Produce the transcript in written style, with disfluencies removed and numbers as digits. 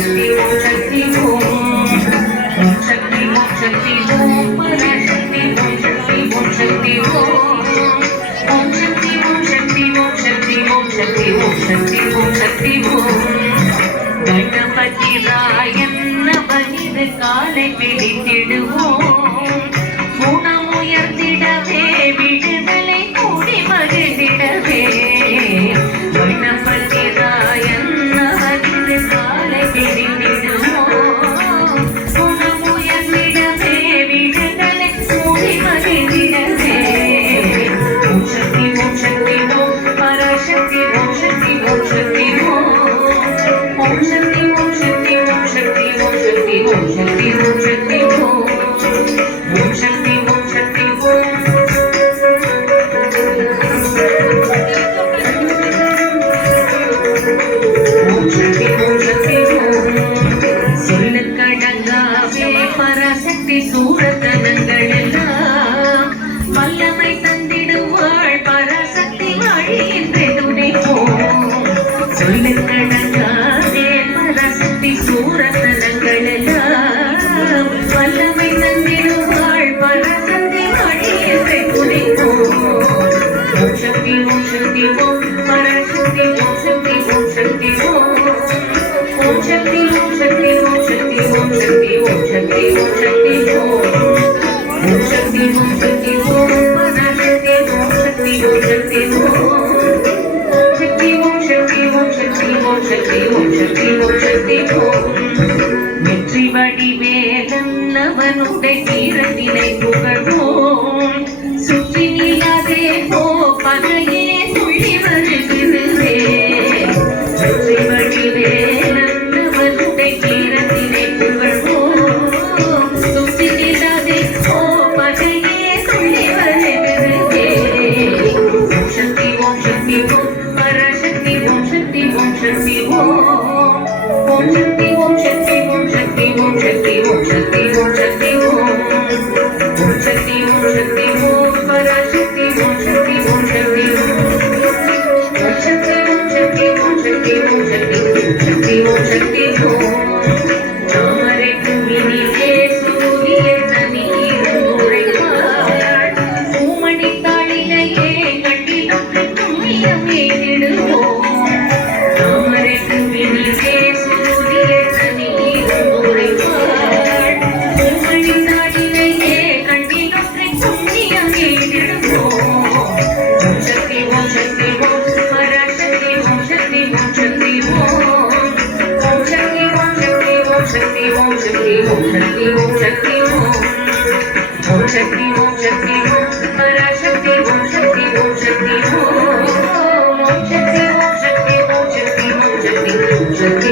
शक्ति ओम शक्ति ओम शक्ति ओम शक्ति ओम पराशक्ति ओम शक्ति ओम शक्ति ओम शक्ति ओम शक्ति ओम शक्ति ओम शक्ति ओम शक्ति ओम शक्ति ओम गणपति रायन नवनिध काले पिडितिडुवोम गुणमुयर्तिडवे विडुदலை கூடி மகிழ்ந்திடவே गणपति रायन नवनिध काले पिडितिडुवोम गुणमुयर्तिडवे विडुदலை கூடி மகிழ்ந்திடவே ओम शक्ति ओम पराशक्ति ओम शक्ति ओम शक्ति ओम शक्ति ओम शक्ति ओम शक्ति ओम शक्ति ओम शक्ति ओम शक्ति ओम शक्ति ओम शक्ति ओम शक्ति ओम शक्ति ओम சொல்லக்கடங்காவே பராசக்தி சூரத்தனங்களெல்லாம் வல்லமை தந்திடுவாள் பராசக்தி வழியின்றே துணைப்போம் சொல்லக்கடங்காவே பராசக்தி சூரத்தனங்களெல்லாம் வல்லமை தந்திடுவாள் பராசக்தி வழியின்றே துணைப்போம் ஓம் शक्ति ओम पराशक्ति ओम शक्ति ओम शक्ति ओम शक्ति ओम शक्ति ओम शक्ति ओम शक्ति ओम शक्ति ओम शक्ति ओम शक्ति ओम शक्ति ओम पराशक्ति ओम शक्ति ओम शक्ति ओम शक्ति ओम शक्ति ओम शक्ति ओम शक्ति ओम शक्ति ओम வெற்றி வடிவேலன் அவனுடைய தீரத்தினை புகழ்வோம் சுற்றி நிலாதே போ பகையே துள்ளி வருகிறதே வெற்றி வடிவேலன் அவனுடைய தீரத்தினை புகழ்வோம் சுற்றி நிலாதே போ பகையே துள்ளி வருகிறதே ஓம் शक्ति ओम पराशक्ति ओम शक्ति ओम शक्ति ओम शक्ति ओम शक्ति ओम शक्ति ओम शक्ति ओम शक्ति ओम शक्ति ओम शक्ति ओम शक्ति ओम पराशक्ति ओम शक्ति ओम शक्ति शक्ति ओम शक्ति ओम शक्ति ओम शक्ति शक्ति ओम शक्ति ओम तामरे कुमिनिले सूரிய தண்ணீர் உரைப்பாள் பூமணி தாளிலையே கட்டிலொன்று தும்மியமே இடுவோம் தாமரை குமினிலே சூரிய தண்ணீர் உரைப்பாள் பூமணி தாளிலையே கட்டிலொன்று தும்மியமே இடுவோம் ஓம் शक्ति ओम पराशक्ति ओम शक्ति ओम शक्ति ओम शक्ति ओम शक्ति ओम शक्ति ओम शक्ति ओम शक्ति ओम शक्ति ओम शक्ति ओम शक्ति ओम पराशक्ति ओम शक्ति ओम शक्ति ओम शक्ति ओम शक्ति ओम शक्ति ओम शक्ति ओम शक्ति